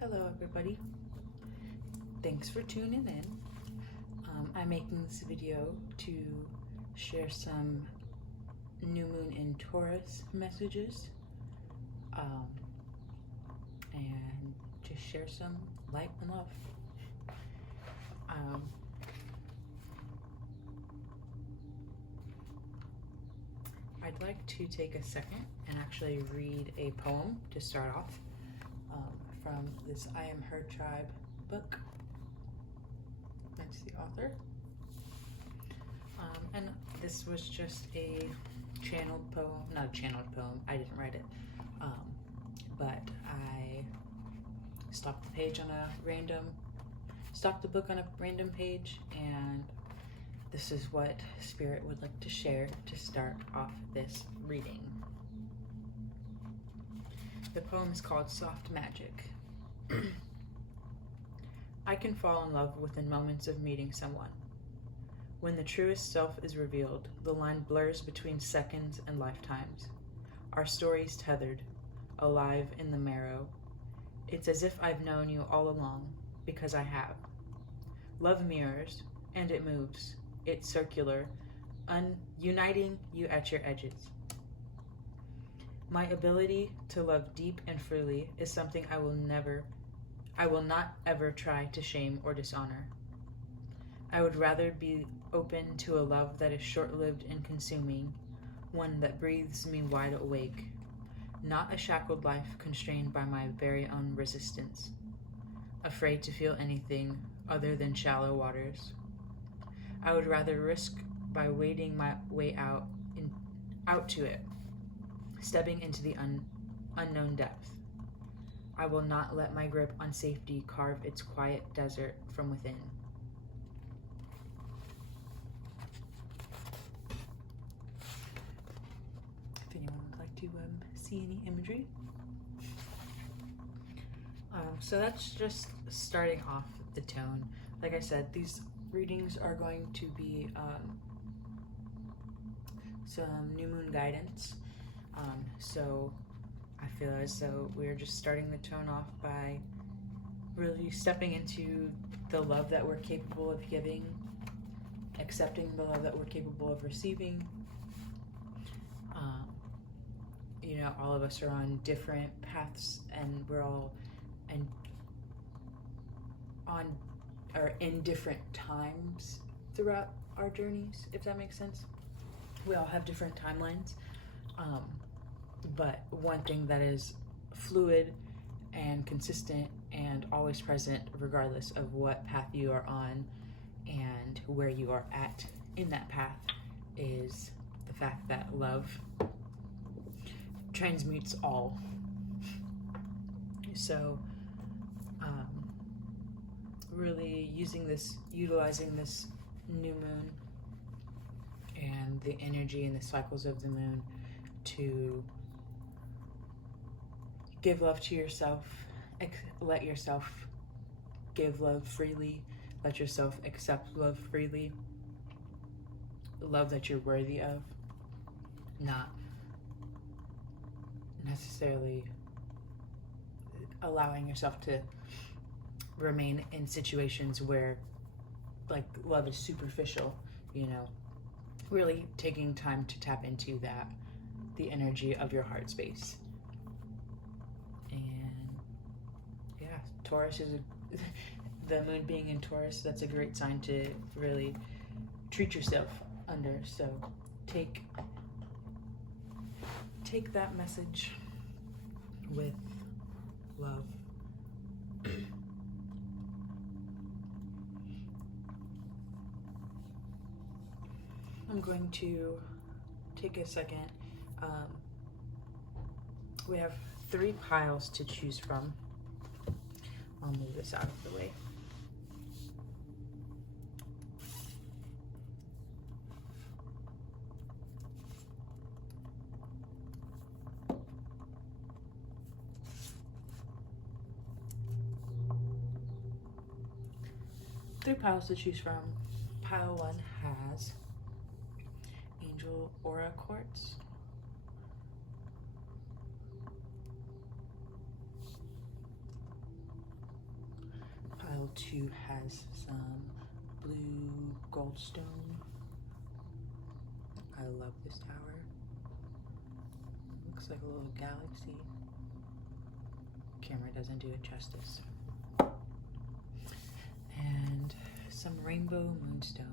Hello everybody, thanks for tuning in. I'm making this video to share some new moon in Taurus messages and just share some light and love. I'd like to take a second and actually read a poem to start off from this I Am Her Tribe book. That's the author. And this was just a channeled poem, not a channeled poem, I didn't write it, but I stopped the book on a random page, and this is what Spirit would like to share to start off this reading. The poem is called Soft Magic. I can fall in love within moments of meeting someone. When the truest self is revealed, the line blurs between seconds and lifetimes. Our stories tethered, alive in the marrow. It's as if I've known you all along, because I have. Love mirrors, and it moves. It's circular, uniting you at your edges. My ability to love deep and freely is something I will not ever try to shame or dishonor. I would rather be open to a love that is short-lived and consuming, one that breathes me wide awake, not a shackled life constrained by my very own resistance, afraid to feel anything other than shallow waters. I would rather risk by wading my way out to it, stepping into the unknown depth. I will not let my grip on safety carve its quiet desert from within. If anyone would like to see any imagery. So that's just starting off the tone. Like I said, these readings are going to be some new moon guidance. So I feel as though we're just starting the tone off by really stepping into the love that we're capable of giving, accepting the love that we're capable of receiving. All of us are on different paths, and we're all in different times throughout our journeys, if that makes sense. We all have different timelines. But one thing that is fluid and consistent and always present, regardless of what path you are on and where you are at in that path, is the fact that love transmutes all. So, really utilizing this new moon and the energy and the cycles of the moon to give love to yourself, let yourself give love freely, let yourself accept love freely, love that you're worthy of, not necessarily allowing yourself to remain in situations where love is superficial, really taking time to tap into the energy of your heart space. And yeah, Taurus is the moon being in Taurus, that's a great sign to really treat yourself under. So take that message with love. I'm going to take a second. We have 3 piles to choose from. I'll move this out of the way. Three piles to choose from. Pile 1 has Angel Aura Quartz. pile 2 has some blue goldstone. I love this tower. Looks like a little galaxy. Camera doesn't do it justice. And some rainbow moonstone.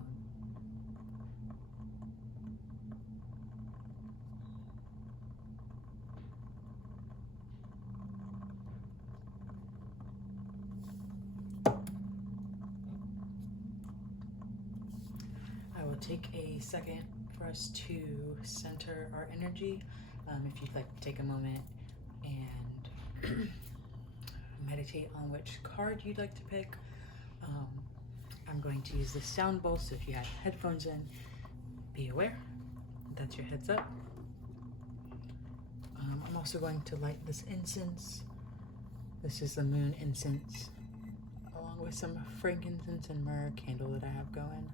I will take a second for us to center our energy. If you'd like to take a moment and meditate on which card you'd like to pick. I'm going to use this sound bowl, so if you have headphones in, be aware. That's your heads up. I'm also going to light this incense. This is the moon incense, along with some frankincense and myrrh candle that I have going.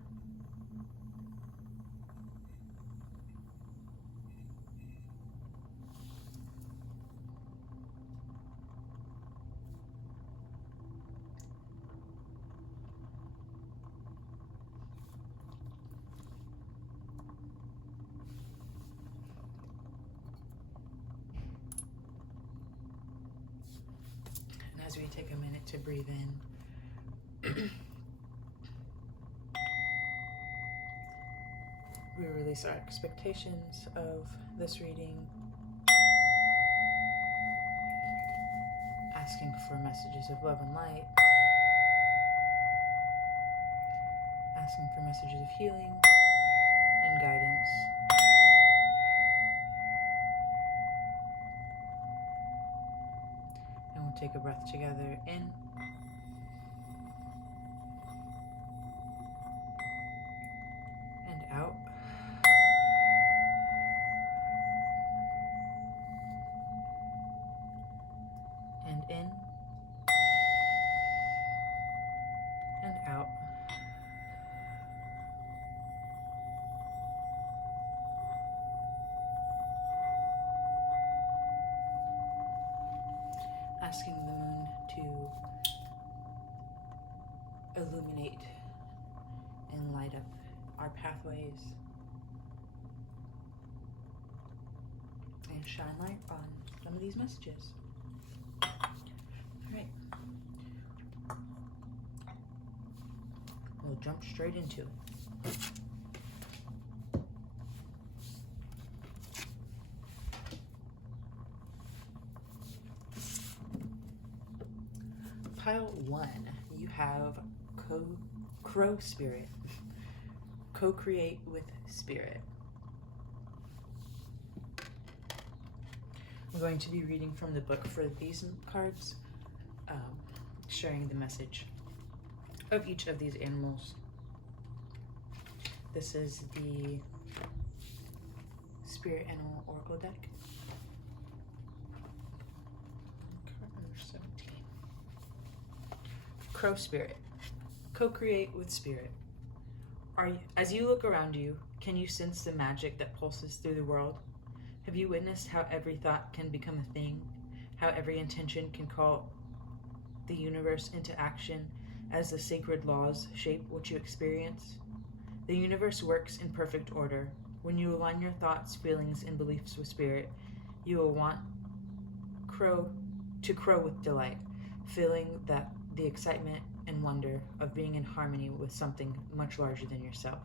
As we take a minute to breathe in, we release our expectations of this reading, asking for messages of love and light, asking for messages of healing and guidance. And we'll take a breath together in and out. And in and out. Asking the moon to illuminate and light up our pathways and shine light on some of these messages. All right. We'll jump straight into it. Pile 1, you have Crow Spirit. Co-create with Spirit. I'm going to be reading from the book for these cards, sharing the message of each of these animals. This is the Spirit Animal Oracle deck. Card number 17. Crow Spirit. Co-create with Spirit. As you look around you, can you sense the magic that pulses through the world? Have you witnessed how every thought can become a thing? How every intention can call the universe into action as the sacred laws shape what you experience? The universe works in perfect order. When you align your thoughts, feelings, and beliefs with Spirit, you will want to crow with delight, feeling that the excitement and wonder of being in harmony with something much larger than yourself.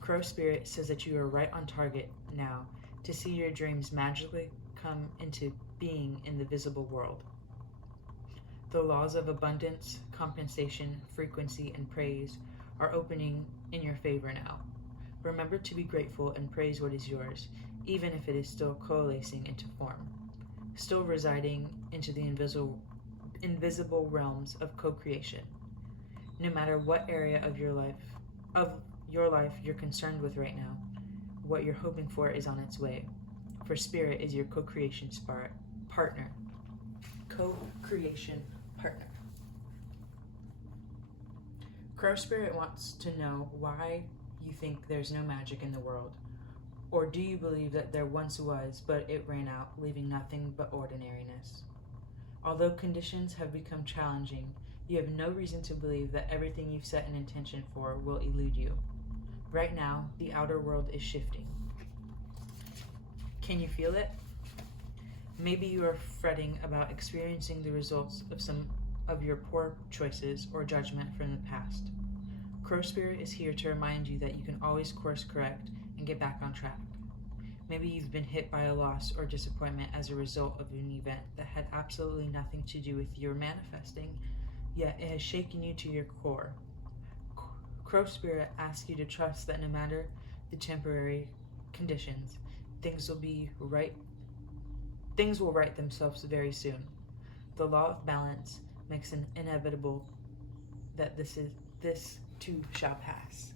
Crow Spirit says that you are right on target now to see your dreams magically come into being in the visible world. The laws of abundance, compensation, frequency, and praise are opening in your favor now. Remember to be grateful and praise what is yours, even if it is still coalescing into form, still residing into the invisible realms of co-creation. No matter what area of your life you're concerned with right now, what you're hoping for is on its way. For Spirit is your co-creation partner. Co-creation partner. Crow Spirit wants to know why you think there's no magic in the world. Or do you believe that there once was, but it ran out, leaving nothing but ordinariness? Although conditions have become challenging, You have no reason to believe that everything you've set an intention for will elude you. Right now, the outer world is shifting. Can you feel it? Maybe you are fretting about experiencing the results of some of your poor choices or judgment from the past. Crow Spirit is here to remind you that you can always course correct and get back on track. Maybe you've been hit by a loss or disappointment as a result of an event that had absolutely nothing to do with your manifesting, yet it has shaken you to your core. Crow Spirit asks you to trust that no matter the temporary conditions, things will right themselves very soon. The law of balance makes it inevitable that this too shall pass.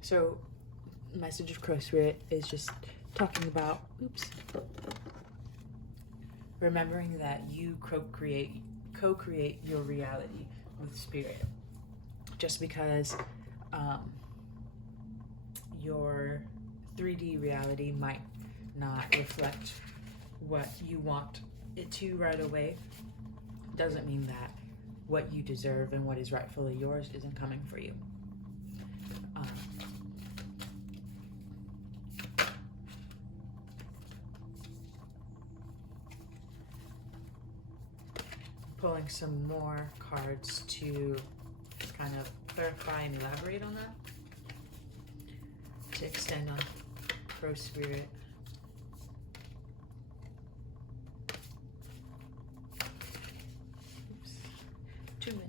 So, the message of Crow Spirit is just talking about, remembering that you co-create your reality with Spirit. Just because your 3D reality might not reflect what you want it to right away, doesn't mean that what you deserve and what is rightfully yours isn't coming for you. Pulling some more cards to kind of clarify and elaborate on that, to extend on Crow Spirit. Oops, too many.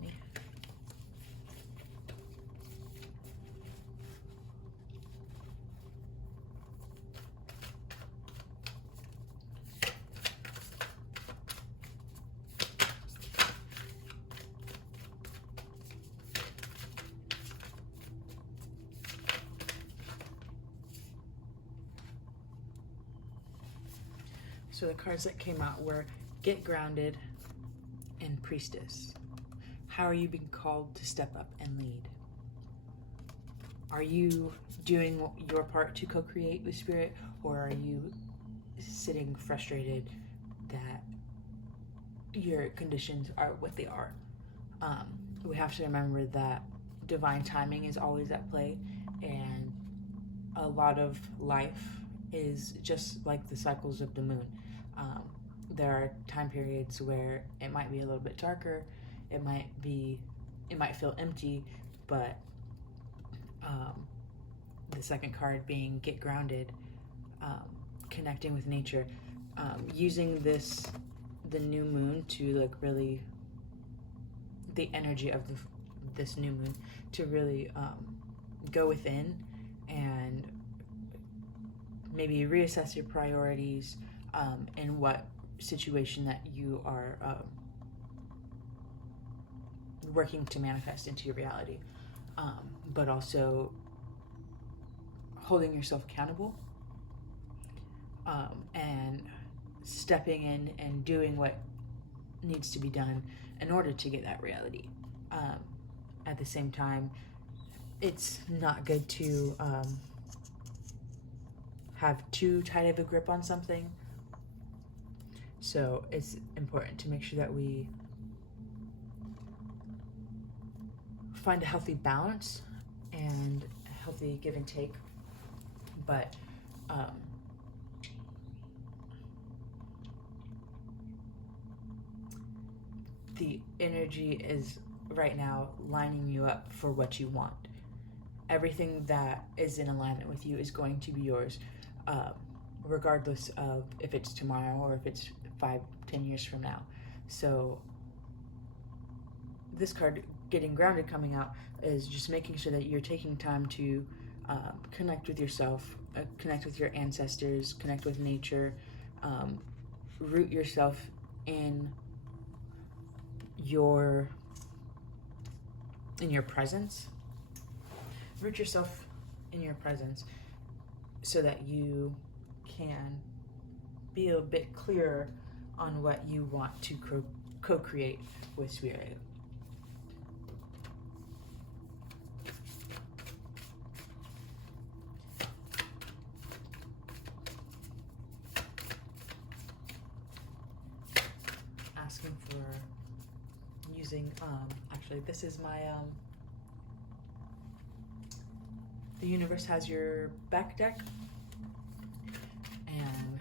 So the cards that came out were Get Grounded and Priestess. How are you being called to step up and lead? Are you doing your part to co-create with Spirit, or are you sitting frustrated that your conditions are what they are? We have to remember that divine timing is always at play, and a lot of life is just like the cycles of the moon. There are time periods where it might be a little bit darker, it might feel empty, but the second card being Get Grounded, connecting with nature, using the new moon to really, the energy of this new moon to really go within and maybe reassess your priorities in what situation that you are working to manifest into your reality, but also holding yourself accountable and stepping in and doing what needs to be done in order to get that reality. At the same time, it's not good to have too tight of a grip on something. So it's important to make sure that we find a healthy balance and a healthy give and take. But the energy is right now lining you up for what you want. Everything that is in alignment with you is going to be yours, regardless of if it's tomorrow or if it's 5-10 years from now. So this card, Getting Grounded, coming out, is just making sure that you're taking time to connect with yourself, connect with your ancestors, connect with nature, root yourself in your presence. Root yourself in your presence so that you can be a bit clearer on what you want to co-create with Spirit. asking for using, actually this is my, the universe has your back deck, and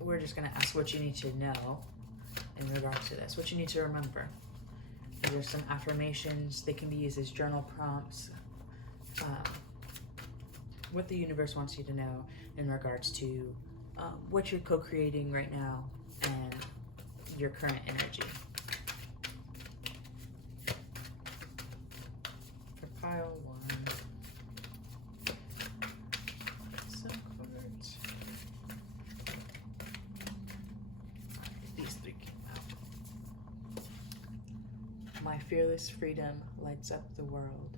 we're just going to ask what you need to know in regards to this, what you need to remember. There's some affirmations. They can be used as journal prompts. What the universe wants you to know in regards to what you're co-creating right now and your current energy. For pile 1, some cards. These 3 came out. My fearless freedom lights up the world.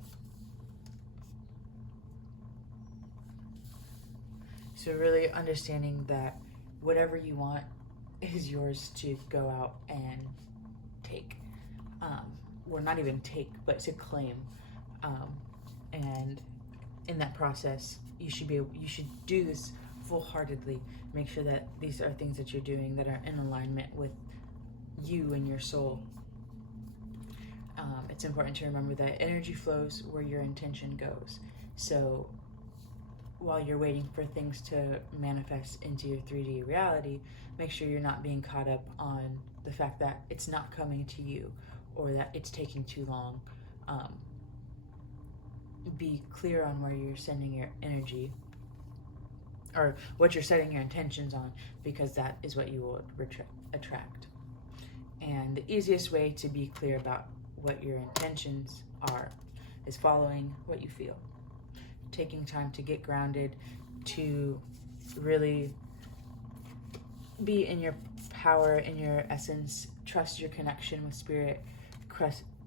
So really understanding that whatever you want is yours to go out and take. Or not even take, but to claim. And in that process, you should do this full-heartedly. Make sure that these are things that you're doing that are in alignment with you and your soul. It's important to remember that energy flows where your intention goes. So while you're waiting for things to manifest into your 3D reality, make sure you're not being caught up on the fact that it's not coming to you or that it's taking too long. Be clear on where you're sending your energy or what you're setting your intentions on, because that is what you will attract. And the easiest way to be clear about what your intentions are is following what you feel. Taking time to get grounded, to really be in your power, in your essence, trust your connection with spirit,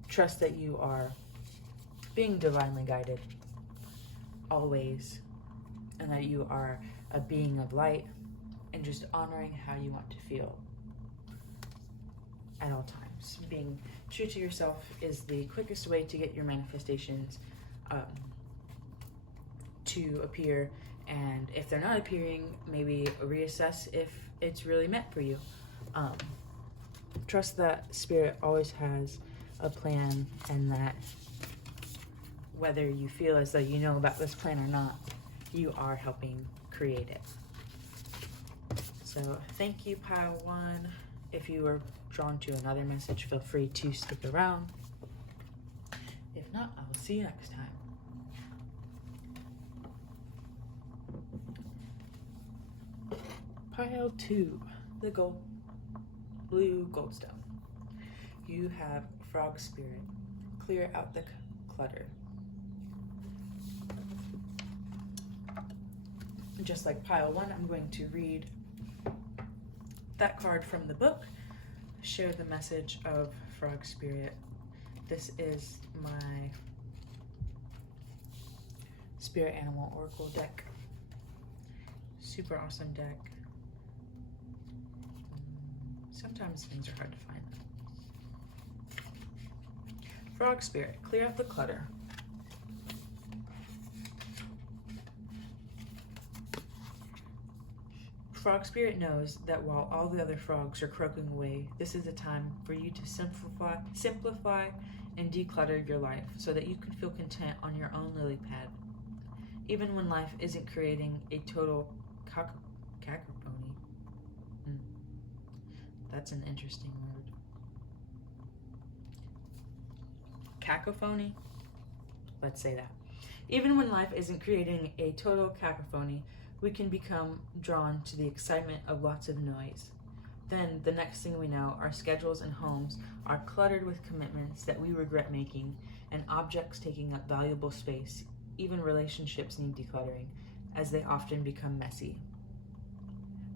trust that you are being divinely guided always, and that you are a being of light, and just honoring how you want to feel at all times. Being true to yourself is the quickest way to get your manifestations to appear, and if they're not appearing, maybe reassess if it's really meant for you. Trust that spirit always has a plan, and that whether you feel as though you know about this plan or not, you are helping create it. So thank you, pile 1. If you were drawn to another message, feel free to stick around. If not, I will see you next time. Pile 2, the blue goldstone. You have frog spirit. Clear out the clutter. Just like pile 1, I'm going to read that card from the book, share the message of frog spirit. This is my spirit animal oracle deck. Super awesome deck. Sometimes things are hard to find. Frog spirit, clear out the clutter. Frog spirit knows that while all the other frogs are croaking away, this is a time for you to simplify and declutter your life so that you can feel content on your own lily pad. Even when life isn't creating a total cacophony. That's an interesting word. Cacophony? Let's say that. Even when life isn't creating a total cacophony, we can become drawn to the excitement of lots of noise. Then, the next thing we know, our schedules and homes are cluttered with commitments that we regret making, and objects taking up valuable space. Even relationships need decluttering, as they often become messy.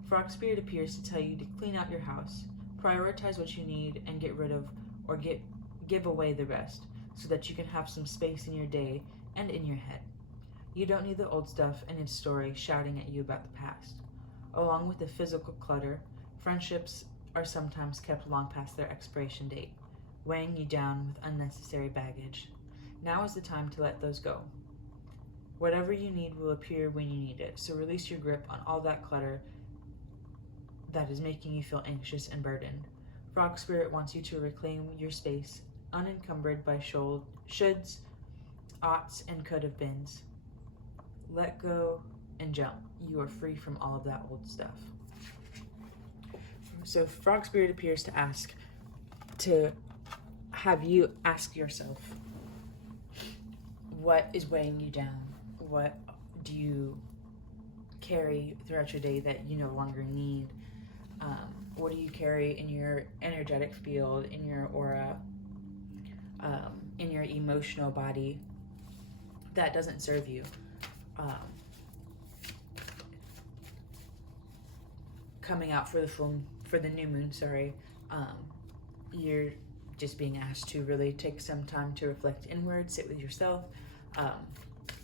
Frog Spirit appears to tell you to clean out your house, prioritize what you need, and get rid of or give away the rest, so that you can have some space in your day and in your head. You don't need the old stuff and its story shouting at you about the past. Along with the physical clutter, friendships are sometimes kept long past their expiration date, weighing you down with unnecessary baggage. Now is the time to let those go. Whatever you need will appear when you need it, so release your grip on all that clutter that is making you feel anxious and burdened. Frog Spirit wants you to reclaim your space, unencumbered by shoulds, oughts, and could have beens. Let go and jump. You are free from all of that old stuff. So Frog Spirit appears to have you ask yourself, what is weighing you down? What do you carry throughout your day that you no longer need? What do you carry in your energetic field, in your aura, in your emotional body that doesn't serve you? Coming out for the new moon, you're just being asked to really take some time to reflect inward, sit with yourself,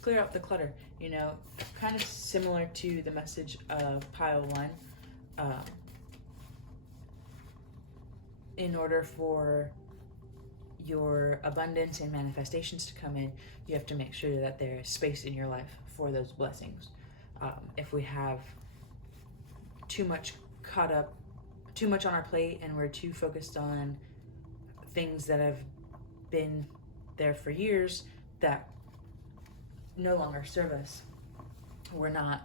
clear out the clutter. You know, kind of similar to the message of pile one. In order for your abundance and manifestations to come in, you have to make sure that there's space in your life for those blessings. If we have too much on our plate and we're too focused on things that have been there for years that no longer serve us, we're not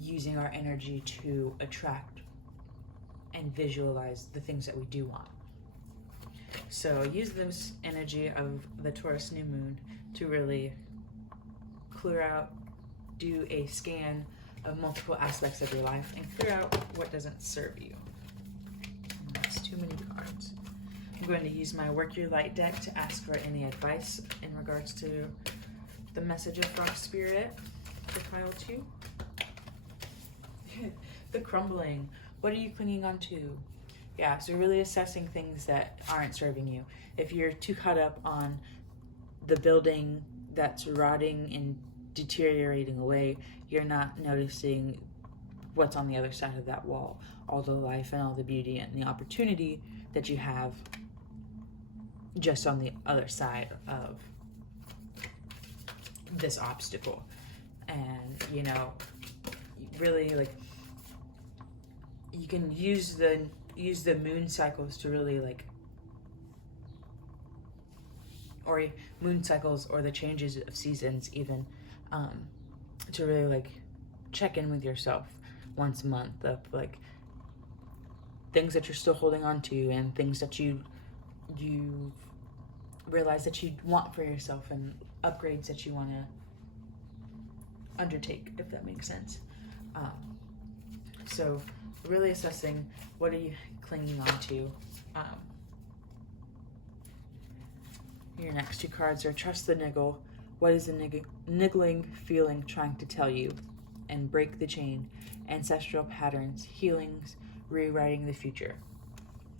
using our energy to attract and visualize the things that we do want. So use this energy of the Taurus new moon to really clear out, do a scan of multiple aspects of your life, and clear out what doesn't serve you. That's too many cards. I'm going to use my Work Your Light deck to ask for any advice in regards to the message of Frog Spirit for pile 2. The crumbling. What are you clinging on to? Yeah, so really assessing things that aren't serving you. If you're too caught up on the building that's rotting and deteriorating away, you're not noticing what's on the other side of that wall, all the life and all the beauty and the opportunity that you have just on the other side of this obstacle. And, you know, really, like, you can use the moon cycles to really, like, or moon cycles or the changes of seasons even, to really, like, check in with yourself once a month of, like, things that you're still holding on to and things that you realize that you want for yourself and upgrades that you want to undertake, if that makes sense. So really assessing what are you clinging on to. Your next two cards are Trust the Niggle. What is the niggling feeling trying to tell you? And Break the Chain. Ancestral patterns, healings, rewriting the future.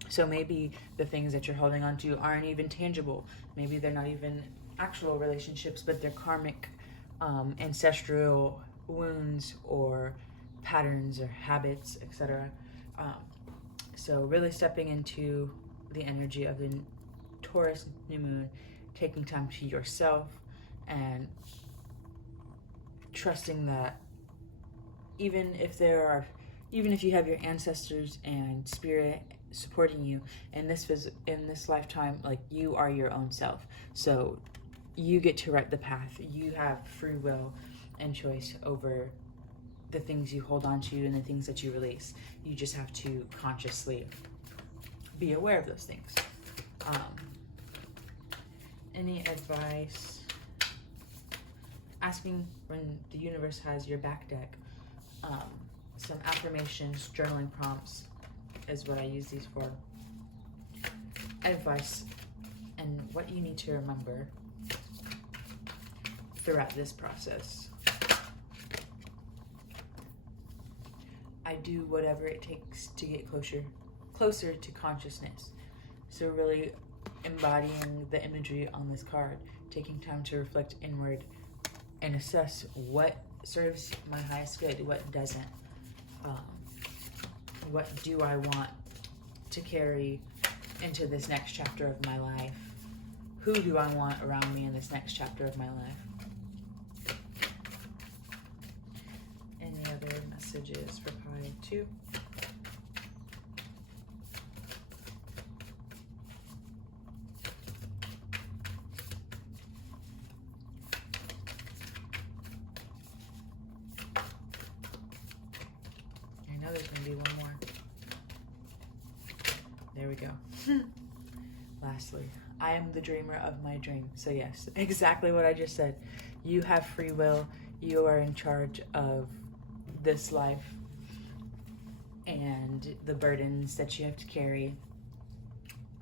So maybe the things that you're holding on to aren't even tangible. Maybe they're not even actual relationships, but they're karmic, ancestral wounds or patterns or habits, etc. So really stepping into the energy of the Taurus new moon, taking time to yourself and trusting that even if you have your ancestors and spirit supporting you in this lifetime, like, you are your own self. So you get to write the path. You have free will and choice over the things you hold on to and the things that you release. You just have to consciously be aware of those things. Any advice? Asking when the universe has your back deck. Some affirmations, journaling prompts is what I use these for. Advice and what you need to remember throughout this process. I do whatever it takes to get closer to consciousness. So really embodying the imagery on this card, taking time to reflect inward and assess what serves my highest good, what doesn't. What do I want to carry into this next chapter of my life? Who do I want around me in this next chapter of my life? Any other messages for pile 2? know there's going to be one more. There we go. Lastly, I am the dreamer of my dream. So yes, exactly what I just said. You have free will. You are in charge of this life and the burdens that you have to carry,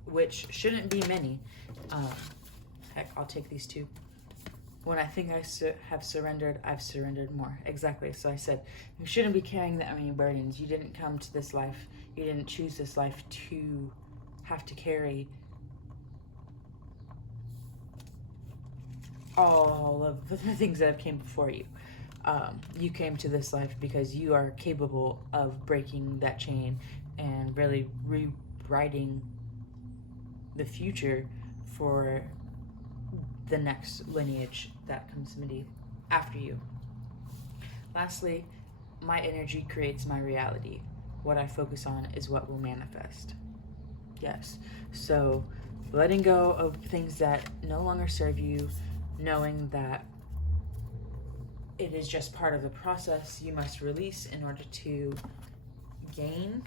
which shouldn't be many. Heck, I'll take these two. When I think I have surrendered, I've surrendered more. Exactly. So I said, you shouldn't be carrying that many burdens. You didn't come to this life. You didn't choose this life to have to carry all of the things that have came before you. You came to this life because you are capable of breaking that chain and really rewriting the future for the next lineage that comes after you. Lastly, my energy creates my reality. What I focus on is what will manifest. Yes. So letting go of things that no longer serve you, knowing that it is just part of the process you must release in order to gain,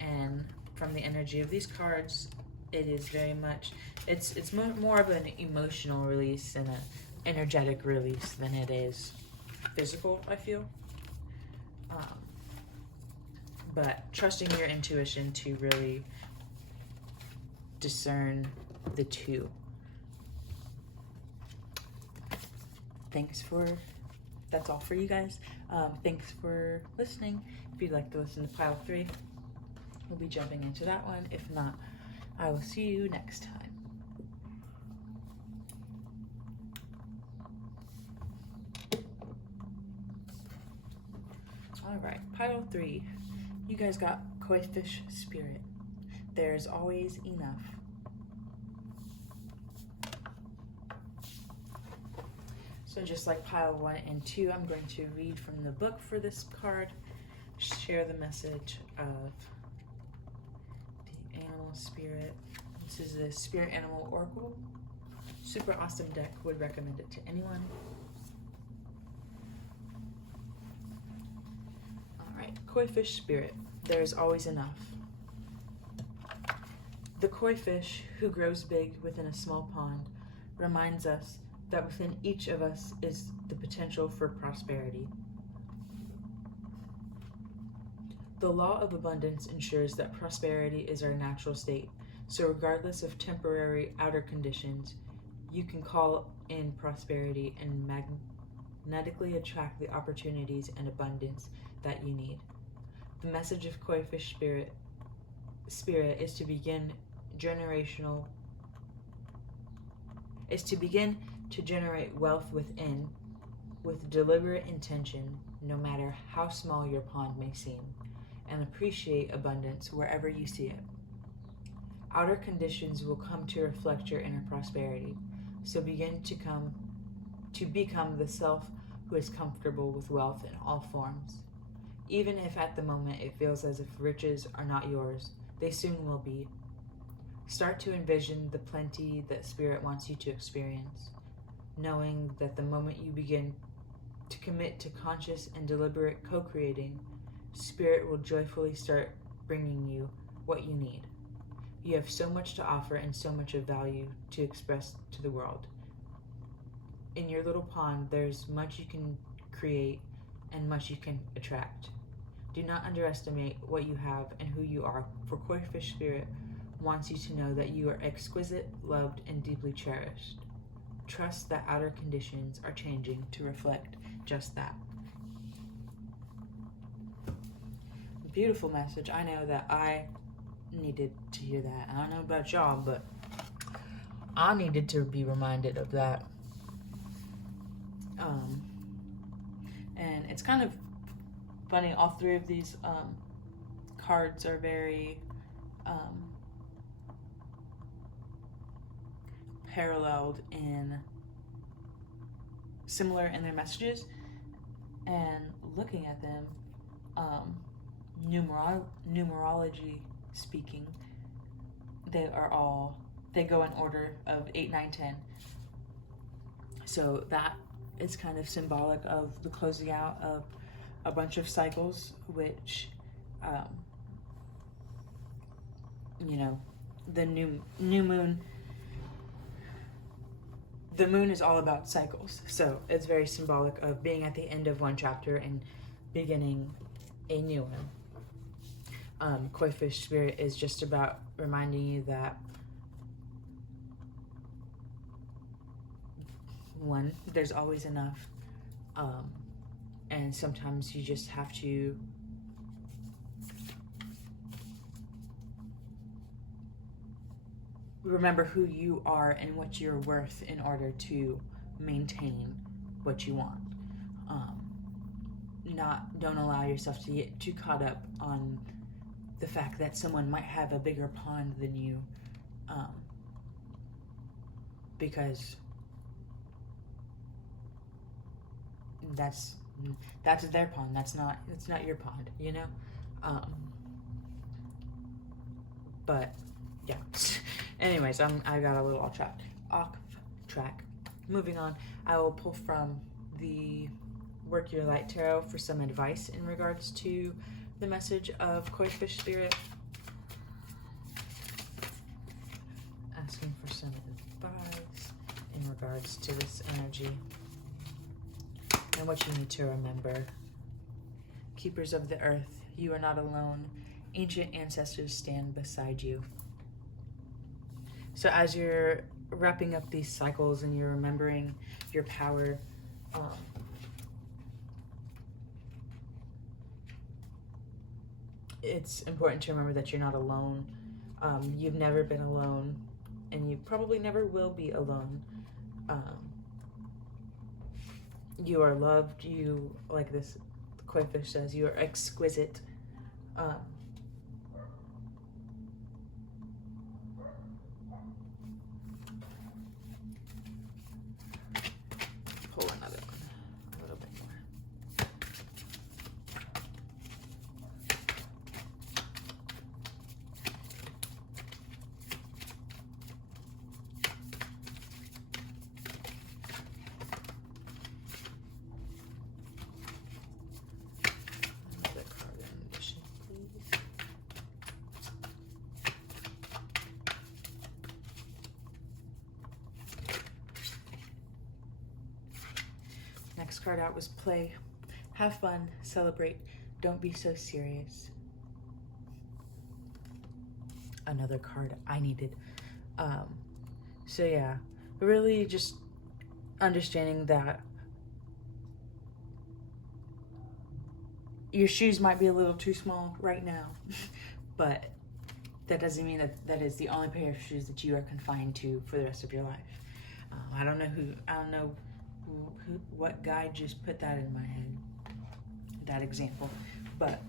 and from the energy of these cards, it is very much, it's more of an emotional release and an energetic release than it is physical, I feel. But trusting your intuition to really discern the two. That's all for you guys. Thanks for listening. If you'd like to listen to pile 3, we'll be jumping into that one. If not, I will see you next time. All right, pile 3. You guys got Koi Fish Spirit. There's always enough. So just like pile 1 and 2, I'm going to read from the book for this card, share the message of the animal spirit. This is a Spirit Animal Oracle. Super awesome deck. Would recommend it to anyone. All right, Koi Fish Spirit. There's always enough. The koi fish who grows big within a small pond reminds us that within each of us is the potential for prosperity. The law of abundance ensures that prosperity is our natural state, so regardless of temporary outer conditions, you can call in prosperity and magnetically attract the opportunities and abundance that you need. The message of Koi Fish Spirit is to begin to generate wealth within with deliberate intention, no matter how small your pond may seem, and appreciate abundance wherever you see it. Outer conditions will come to reflect your inner prosperity, so begin to become the self who is comfortable with wealth in all forms. Even if at the moment it feels as if riches are not yours, they soon will be. Start to envision the plenty that Spirit wants you to experience, knowing that the moment you begin to commit to conscious and deliberate co-creating, Spirit will joyfully start bringing you what you need. You have so much to offer and so much of value to express to the world. In your little pond, there's much you can create and much you can attract. Do not underestimate what you have and who you are, for Koi Fish Spirit wants you to know that you are exquisite, loved, and deeply cherished. Trust that outer conditions are changing to reflect just that. Beautiful message. I know that I needed to hear that. I don't know about y'all, but I needed to be reminded of that. And it's kind of funny, all 3 of these cards are very paralleled in similar in their messages, and looking at them numerology speaking, they go in order of 8, 9, 10. So that is kind of symbolic of the closing out of a bunch of cycles, which, you know, the new moon, the moon is all about cycles. So it's very symbolic of being at the end of one chapter and beginning a new one. Koi fish spirit is just about reminding you that, one, there's always enough, and sometimes you just have to remember who you are and what you're worth in order to maintain what you want. Don't allow yourself to get too caught up on the fact that someone might have a bigger pond than you, because that's their pond. It's not your pond, you know. But yeah. Anyways, I got a little off track. Moving on, I will pull from the Work Your Light Tarot for some advice in regards to the message of Koi fish spirit. Asking for some advice in regards to this energy and what you need to remember. Keepers of the earth, you are not alone. Ancient ancestors stand beside you. So as you're wrapping up these cycles and you're remembering your power, it's important to remember that you're not alone. You've never been alone, and you probably never will be alone. You are loved. You, like this koi fish says, you are exquisite. Pull another one, a little bit more. Another card in addition, please. Next card out was play. Have fun, celebrate, don't be so serious. Another card I needed. So yeah, really just understanding that your shoes might be a little too small right now, but that doesn't mean that is the only pair of shoes that you are confined to for the rest of your life. I don't know what guy just put that in my head, that example, but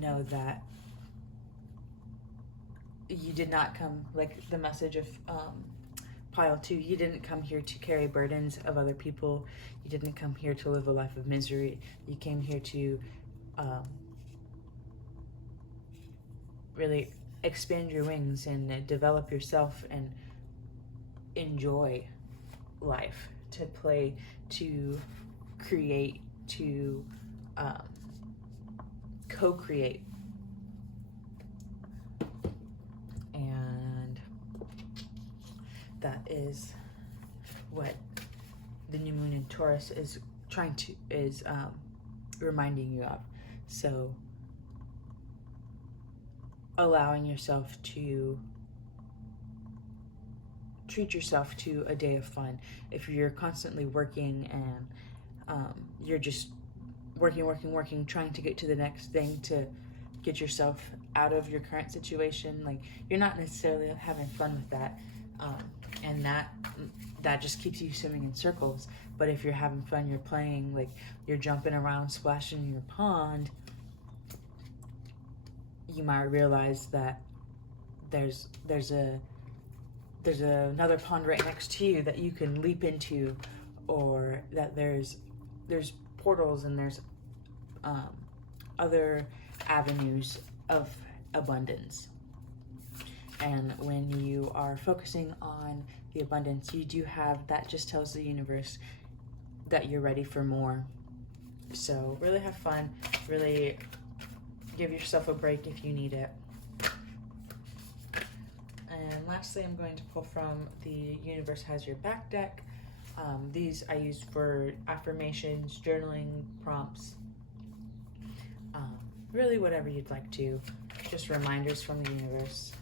know that you did not come, like the message of pile 2, you didn't come here to carry burdens of other people. You didn't come here to live a life of misery. You came here to really expand your wings and develop yourself and enjoy life, to play, to create, to co-create. And that is what the new moon in Taurus is reminding you of. So allowing yourself to treat yourself to a day of fun. If you're constantly working and you're just working, trying to get to the next thing to get yourself out of your current situation, like you're not necessarily having fun with that, and that just keeps you swimming in circles. But if you're having fun, you're playing, like you're jumping around, splashing in your pond, you might realize that there's another pond right next to you that you can leap into, or that there's portals and there's other avenues of abundance. And when you are focusing on the abundance you do have, that just tells the universe that you're ready for more. So really have fun, really give yourself a break if you need it. And lastly, I'm going to pull from the Universe Has Your Back deck. These I use for affirmations, journaling, prompts, really whatever you'd like to. Just reminders from the universe.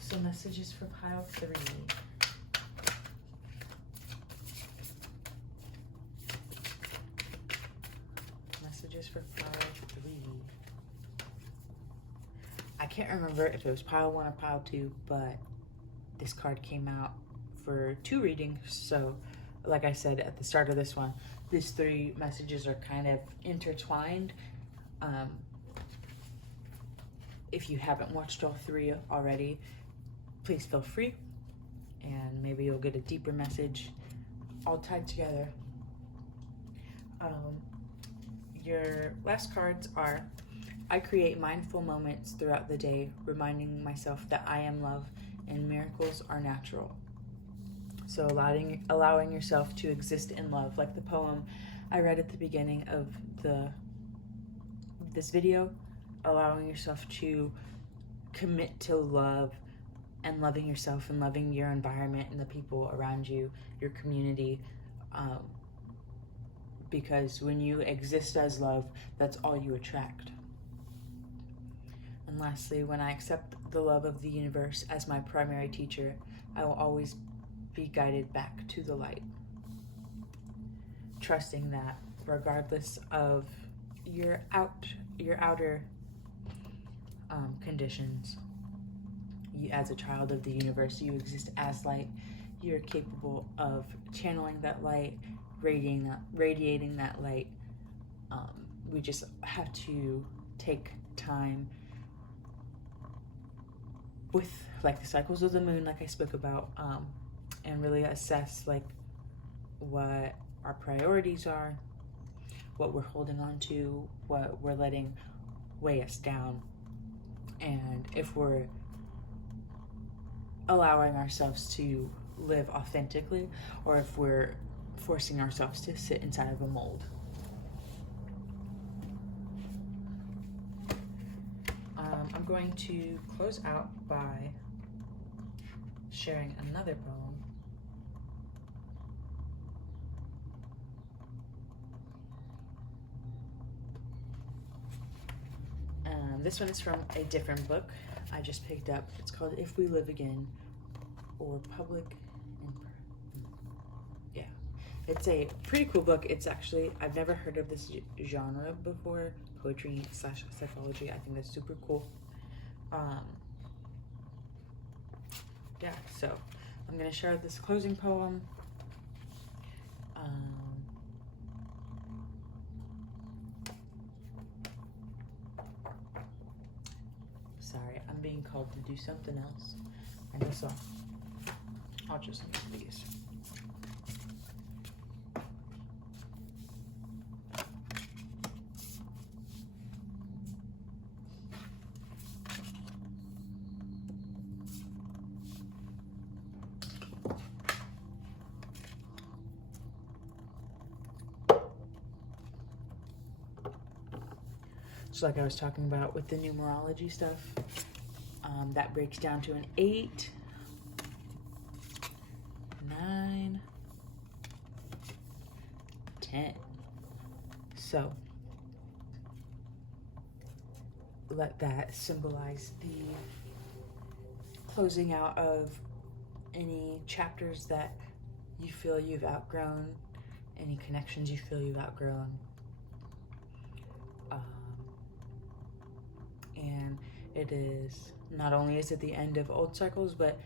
So messages for pile 3. Messages for pile 3. I can't remember if it was pile 1 or pile 2, but this card came out for 2 readings. So like I said at the start of this one, these 3 messages are kind of intertwined. If you haven't watched all 3 already, please feel free, and maybe you'll get a deeper message all tied together. Your last cards are: I create mindful moments throughout the day, reminding myself that I am love and miracles are natural. So allowing yourself to exist in love, like the poem I read at the beginning of this video, allowing yourself to commit to love and loving yourself and loving your environment and the people around you, your community, because when you exist as love, that's all you attract. And lastly, when I accept the love of the universe as my primary teacher, I will always be guided back to the light. Trusting that regardless of your outer conditions, you, as a child of the universe, you exist as light. You're capable of channeling that light, radiating that light. We just have to take time with like the cycles of the moon, like I spoke about, and really assess like what our priorities are, what we're holding on to, what we're letting weigh us down, and if we're allowing ourselves to live authentically, or if we're forcing ourselves to sit inside of a mold. I'm going to close out by sharing another poem. This one is from a different book I just picked up. It's called If We Live Again, or Public. Yeah, it's a pretty cool book. It's actually, I've never heard of this genre before, poetry / psychology. I think that's super cool. Yeah, so I'm gonna share this closing poem. Sorry, I'm being called to do something else. I know, so I'll just use these. So like I was talking about with the numerology stuff, that breaks down to an 8, 9, 10. So let that symbolize the closing out of any chapters that you feel you've outgrown, any connections you feel you've outgrown. And it is, not only is it the end of old cycles, but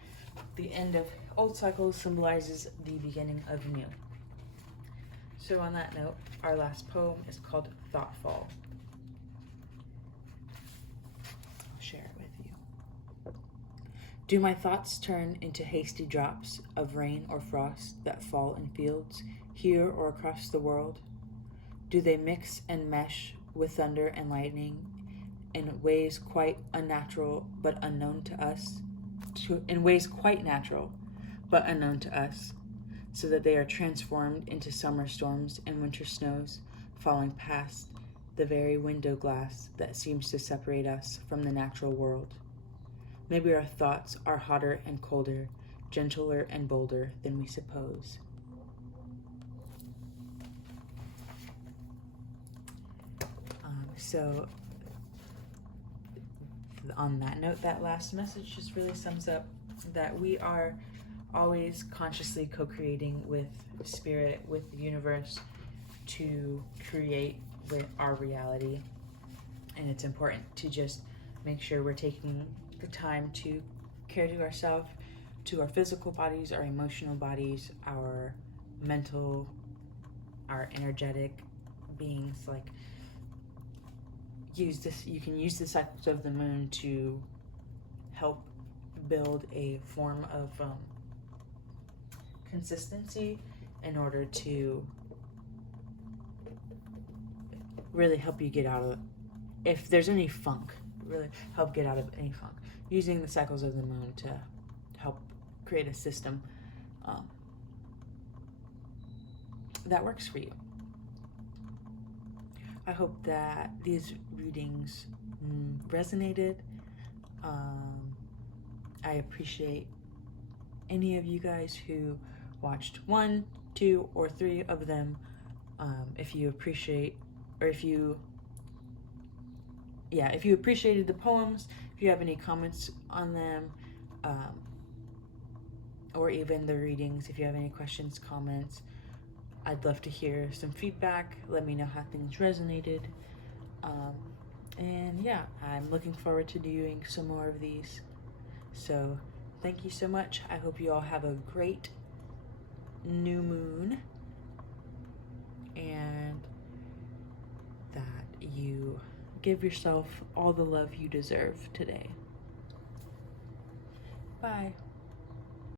the end of old cycles symbolizes the beginning of new. So on that note, our last poem is called Thoughtful. I'll share it with you. Do my thoughts turn into hasty drops of rain or frost that fall in fields here or across the world? Do they mix and mesh with thunder and lightning in ways quite unnatural but unknown to us? In ways quite natural but unknown to us, so that they are transformed into summer storms and winter snows, falling past the very window glass that seems to separate us from the natural world. Maybe our thoughts are hotter and colder, gentler and bolder than we suppose. So on that note, that last message just really sums up that we are always consciously co-creating with spirit, with the universe, to create with our reality. And it's important to just make sure we're taking the time to care to ourselves, to our physical bodies, our emotional bodies, our mental, our energetic beings. Like, you can use the cycles of the moon to help build a form of consistency in order to really help you get out of, if there's any funk, really help get out of any funk, using the cycles of the moon to help create a system that works for you. I hope that these readings resonated. I appreciate any of you guys who watched 1, 2, or 3 of them. If you appreciate, or if you appreciated the poems, if you have any comments on them, or even the readings, if you have any questions, comments, I'd love to hear some feedback. Let me know how things resonated. And yeah, I'm looking forward to doing some more of these. So thank you so much. I hope you all have a great new moon, and that you give yourself all the love you deserve today. Bye.